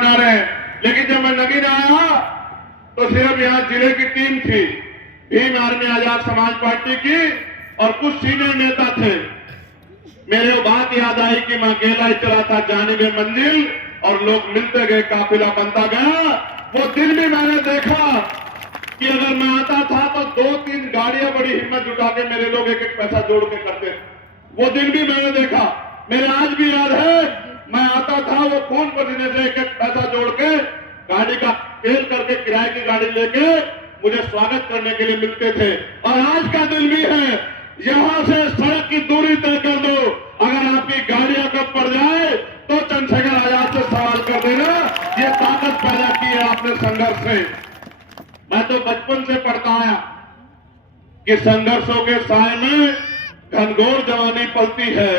बना रहे हैं। लेकिन जब मैं नगीन आया तो सिर्फ यहाँ जिले की टीम थी, भीम आर्मी आजाद समाज पार्टी की, और कुछ सीनियर नेता थे। मेरे वो बात याद आई कि मैं अकेला ही चला था जानिबे मंजिल, और लोग मिलते गए, काफिला बनता गया। वो दिन भी मैंने देखा कि अगर मैं आता था तो 2-3 गाड़ियां बड़ी हिम्मत जुटा के मेरे लोग एक एक पैसा जोड़ के करते थे। वो दिन भी मैंने देखा, मेरे आज भी याद है। मैं आता था, वो खून पसीने से एक एक पैसा जोड़ के गाड़ी का तेल करके किराए की गाड़ी लेके मुझे स्वागत करने के लिए मिलते थे। और आज का दिन भी है, यहां से सड़क की दूरी तय कर दो, अगर आपकी गाड़ियां कब पड़ जाए तो चंद्रशेखर आजाद से सवाल कर देना। ये ताकत पैदा की है आपने संघर्ष से। मैं तो बचपन से पढ़ता आया कि संघर्षों के साए में घनघोर जवानी पलती है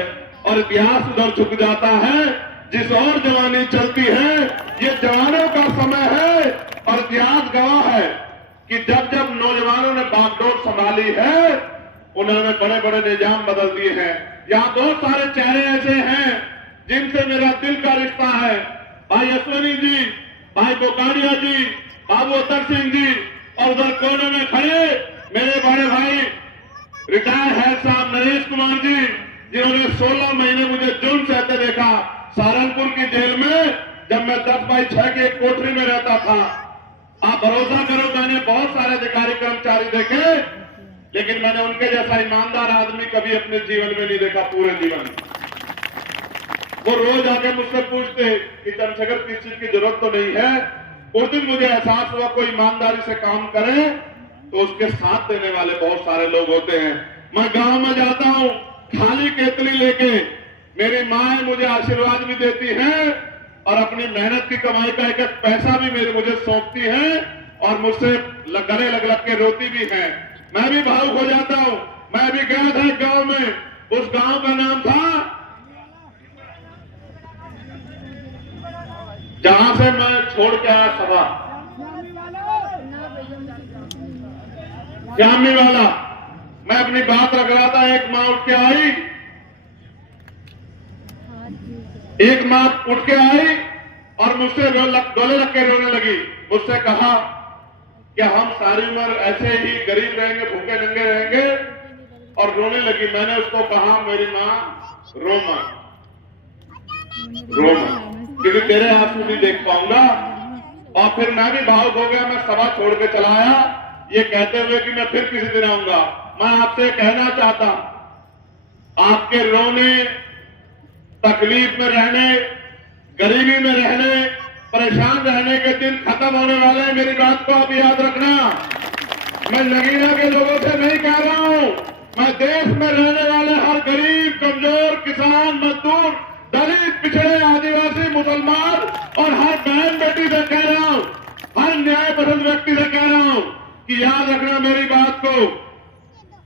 और इतिहास उधर झुक जाता है जिस और जवानी चलती है। ये जवानों का समय है और इतिहास गवाह है कि जब जब नौजवानों ने बागडोर संभाली है, उन्होंने बड़े बड़े निजाम बदल दिए हैं। यहाँ बहुत सारे चेहरे ऐसे हैं जिनसे मेरा दिल का रिश्ता है। भाई अश्वनी जी, भाई बोकारिया जी, बाबू अतर सिंह जी, और उधर कोने में खड़े मेरे बड़े भाई रिटायर है साहब नरेश कुमार जी, जिन्होंने 16 महीने मुझे जुल्म सहते देखा सहारनपुर की जेल में, जब मैं 10x6 की एक कोठरी में रहता था। आप भरोसा करो, मैंने बहुत सारे अधिकारी कर्मचारी देखे, लेकिन मैंने उनके जैसा ईमानदार आदमी कभी अपने जीवन में नहीं देखा पूरे जीवन। वो रोज आके मुझसे पूछते कि चंद्रशेखर किस चीज की जरूरत तो नहीं है। उस दिन मुझे एहसास हुआ कोई ईमानदारी से काम करे तो उसके साथ देने वाले बहुत सारे लोग होते हैं। मैं गांव में जाता हूं खाली केतली लेके, मेरी माँ मुझे आशीर्वाद भी देती है और अपनी मेहनत की कमाई का एक एक पैसा भी मुझे सौंपती है और मुझसे गले लग लग के रोती भी है। मैं भी भावुक हो जाता हूं। मैं भी गया था गांव में, उस गांव का नाम था जहां से मैं छोड़ के आया सभा, श्यामी वाला। मैं अपनी बात रख रहा था, एक माँ उठ के आई, एक माँ उठ के आई और मुझसे गले लग के रोने लगी। मुझसे कहा कि हम सारी उम्र ऐसे ही गरीब रहेंगे, भूखे नंगे रहेंगे, और रोने लगी। मैंने उसको कहा मेरी माँ रो मत, रो मत, क्योंकि तेरे आंसू नहीं देख पाऊंगा। और फिर मैं भी भावुक हो गया, मैं सभा छोड़ के चला आया, ये कहते हुए कि मैं फिर किसी दिन आऊंगा। मैं आपसे कहना चाहता हूं, आपके रोने, तकलीफ में रहने, गरीबी में रहने, परेशान रहने के दिन खत्म होने वाले हैं। मेरी बात को आप याद रखना। मैं नगीना के लोगों से नहीं कह रहा हूं, मैं देश में रहने वाले हर गरीब, कमजोर, किसान, मजदूर, दलित, पिछड़े, आदिवासी, मुसलमान और हर बहन बेटी से कह रहा हूं, हर न्याय पसंद व्यक्ति से कह रहा हूं कि याद रखना मेरी बात को,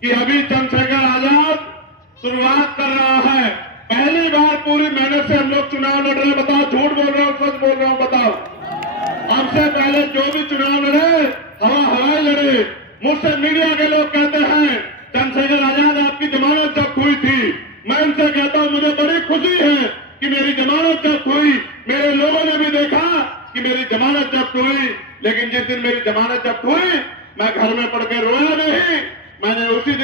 कि अभी चंद्रशेखर आजाद शुरुआत कर रहा है। पहली बार पूरी मेहनत से हम लोग चुनाव लड़ रहे हैं। बताओ झूठ बोल रहा हूं, सच बोल रहा हूं? बताओ। हमसे पहले जो भी चुनाव लड़े हवाई लड़े। मुझसे मीडिया के लोग कहते हैं चंद्रशेखर आजाद आपकी जमानत जब्त हुई थी। मैं उनसे कहता हूं मुझे बड़ी खुशी है कि मेरी जमानत जब्त हुई। मेरे लोगों ने भी देखा कि मेरी जमानत जब्त हुई, लेकिन जिस दिन मेरी जमानत जब्त हुई मैं घर में पड़ के रोया नहीं, मैंने